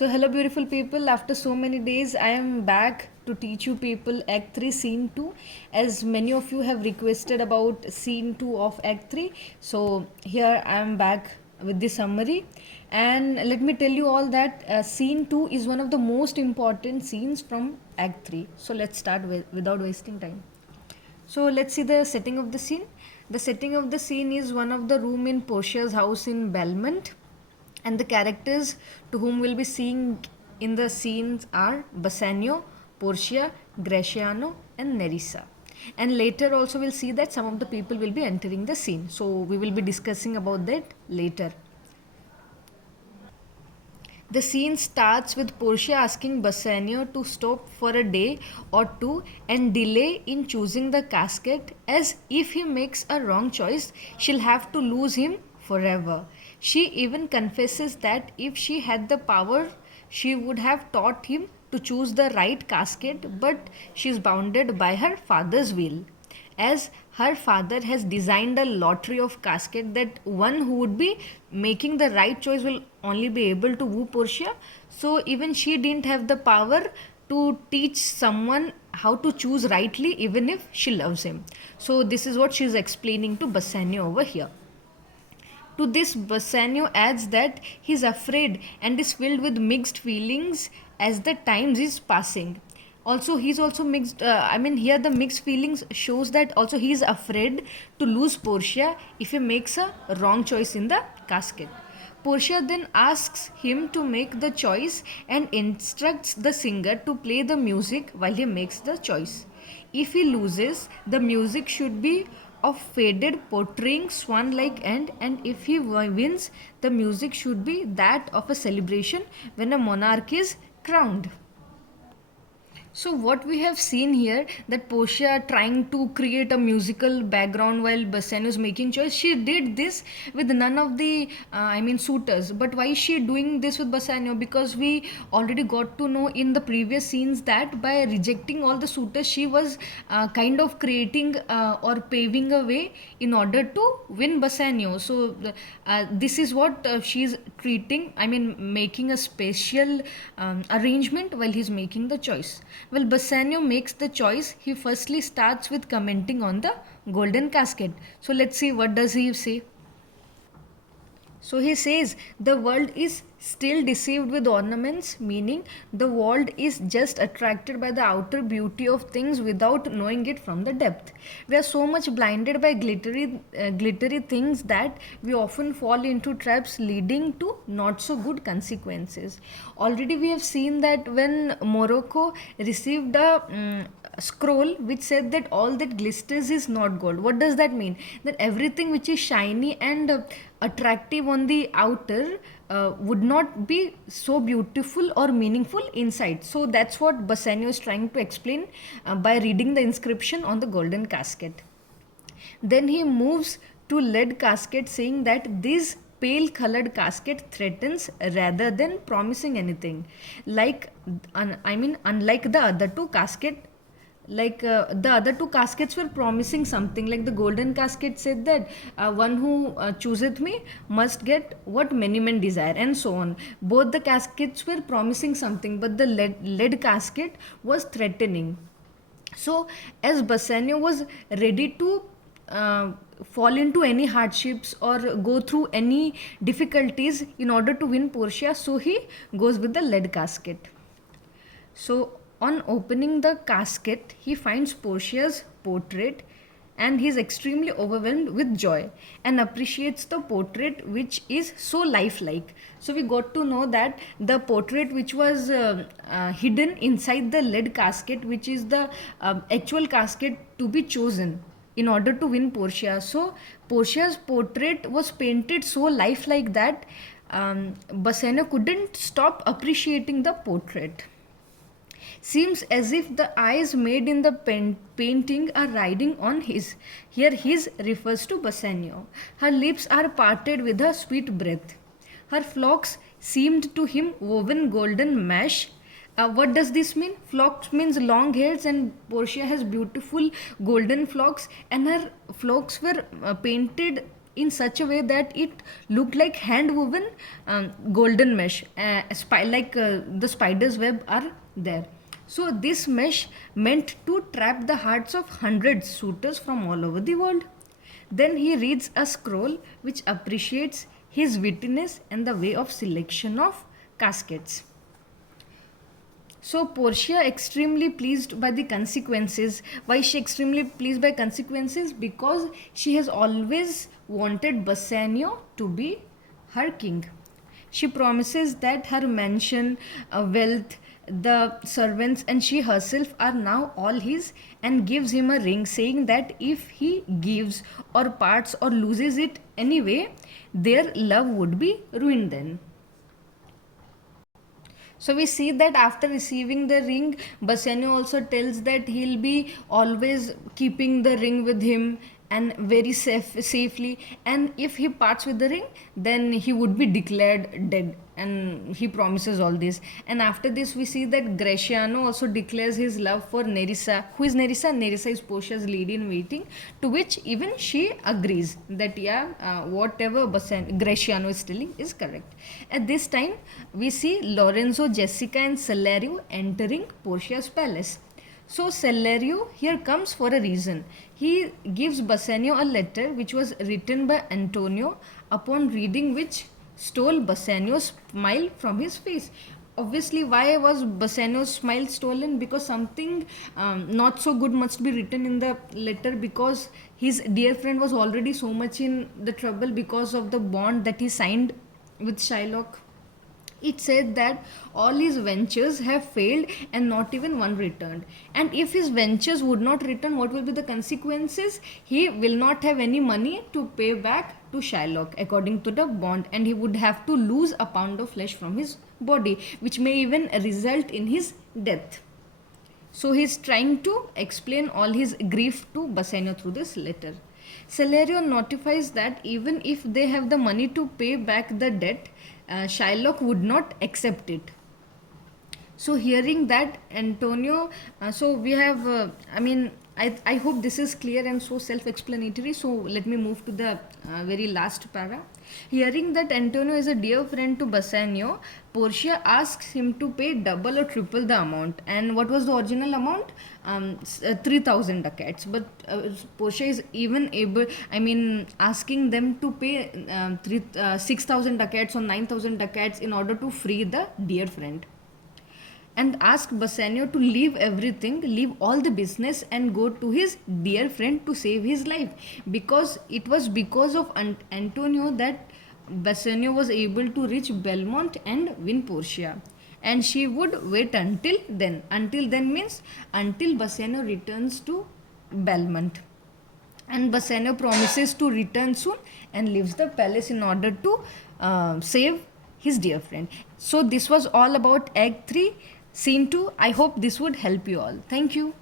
So hello beautiful people, after so many days I am back to teach you people Act 3 Scene 2, as many of you have requested about Scene 2 of Act 3. So here I am back with the summary, and let me tell you all that Scene 2 is one of the most important scenes from Act 3. So let's start without wasting time. So let's see the setting of the scene. The setting of the scene is one of the room in Portia's house in Belmont, and the characters to whom we'll be seeing in the scenes are Bassanio, Portia, Graciano, and Nerissa. And later also we'll see that some of the people will be entering the scene. So we will be discussing about that later. The scene starts with Portia asking Bassanio to stop for a day or two and delay in choosing the casket, as if he makes a wrong choice, she'll have to lose him forever. She even confesses that if she had the power, she would have taught him to choose the right casket, but she's bounded by her father's will, as her father has designed a lottery of casket that one who would be making the right choice will only be able to woo Portia. So even she didn't have the power to teach someone how to choose rightly, even if she loves him. So this is what she's explaining to Bassanio over here. To this, Bassanio adds that he is afraid and is filled with mixed feelings as the times is passing. Also, he's also mixed. Here the mixed feelings shows that also he is afraid to lose Portia if he makes a wrong choice in the casket. Portia then asks him to make the choice and instructs the singer to play the music while he makes the choice. If he loses, the music should be of faded portraying swan like end, and if he wins, the music should be that of a celebration when a monarch is crowned. So what we have seen here, that Portia trying to create a musical background while Bassanio is making choice, she did this with none of the suitors. But why is she doing this with Bassanio? Because we already got to know in the previous scenes that by rejecting all the suitors, she was kind of creating or paving a way in order to win Bassanio. So this is what she's treating, making a special arrangement while he's making the choice. Well, Bassanio makes the choice. He firstly starts with commenting on the golden casket. So let's see what does he say. So he says the world is still deceived with ornaments, meaning the world is just attracted by the outer beauty of things without knowing it from the depth. We are so much blinded by glittery things that we often fall into traps leading to not so good consequences. Already we have seen that when Morocco received a scroll which said that all that glisters is not gold. What does that mean? That everything which is shiny and attractive on the outer would not be so beautiful or meaningful inside. So that's what Bassanio is trying to explain by reading the inscription on the golden casket. Then he moves to lead casket, saying that this pale colored casket threatens rather than promising anything. Unlike the other two casket, the other two caskets were promising something. Like the golden casket said that one who chooseth me must get what many men desire, and so on. Both the caskets were promising something, but the lead casket was threatening. So as Bassanio was ready to fall into any hardships or go through any difficulties in order to win Portia, so he goes with the lead casket. So on opening the casket, he finds Portia's portrait, and he is extremely overwhelmed with joy and appreciates the portrait, which is so lifelike. So we got to know that the portrait which was hidden inside the lead casket, which is the actual casket to be chosen in order to win Portia. So Portia's portrait was painted so lifelike that Bassanio couldn't stop appreciating the portrait. Seems as if the eyes made in the painting are riding on his. Here his refers to Bassanio. Her lips are parted with a sweet breath. Her flocks seemed to him woven golden mesh. What does this mean? Flocks means long hairs, and Portia has beautiful golden flocks, and her flocks were painted in such a way that it looked like hand woven golden mesh, like the spider's web are there. So this mesh meant to trap the hearts of hundreds suitors from all over the world. Then he reads a scroll which appreciates his wittiness and the way of selection of caskets. So Portia extremely pleased by the consequences. Why is she extremely pleased by consequences? Because she has always wanted Bassanio to be her king. She promises that her mansion, wealth, the servants, and she herself are now all his, and gives him a ring, saying that if he gives or parts or loses it anyway, their love would be ruined then. So we see that after receiving the ring, Bassanio also tells that he'll be always keeping the ring with him and very safely. And if he parts with the ring, then he would be declared dead. And he promises all this. And after this, we see that Gratiano also declares his love for Nerissa. Who is Nerissa? Nerissa is Portia's lady in waiting, to which even she agrees that whatever Gratiano is telling is correct. At this time, we see Lorenzo, Jessica, and Salario entering Portia's palace. So Salario here comes for a reason. He gives Bassanio a letter which was written by Antonio, upon reading which stole Bassanio's smile from his face. Obviously, why was Bassanio's smile stolen? Because something not so good must be written in the letter, because his dear friend was already so much in the trouble because of the bond that he signed with Shylock. It said that all his ventures have failed and not even one returned. And if his ventures would not return, what will be the consequences? He will not have any money to pay back to Shylock according to the bond, and he would have to lose a pound of flesh from his body, which may even result in his death. So he is trying to explain all his grief to Bassanio through this letter. Salario notifies that even if they have the money to pay back the debt, Shylock would not accept it. So hearing that, Antonio, so we have, I hope this is clear and so self-explanatory. So let me move to the very last para. Hearing that Antonio is a dear friend to Bassanio, Portia asks him to pay double or triple the amount. And what was the original amount? 3,000 ducats. But Portia is even able, asking them to pay 6,000 ducats or 9,000 ducats in order to free the dear friend, and ask Bassanio to leave everything, leave all the business, and go to his dear friend to save his life. Because it was because of Antonio that Bassanio was able to reach Belmont and win Portia. And she would wait until then. Until then means until Bassanio returns to Belmont. And Bassanio promises to return soon and leaves the palace in order to save his dear friend. So this was all about Act 3, Scene 2. I hope this would help you all. Thank you.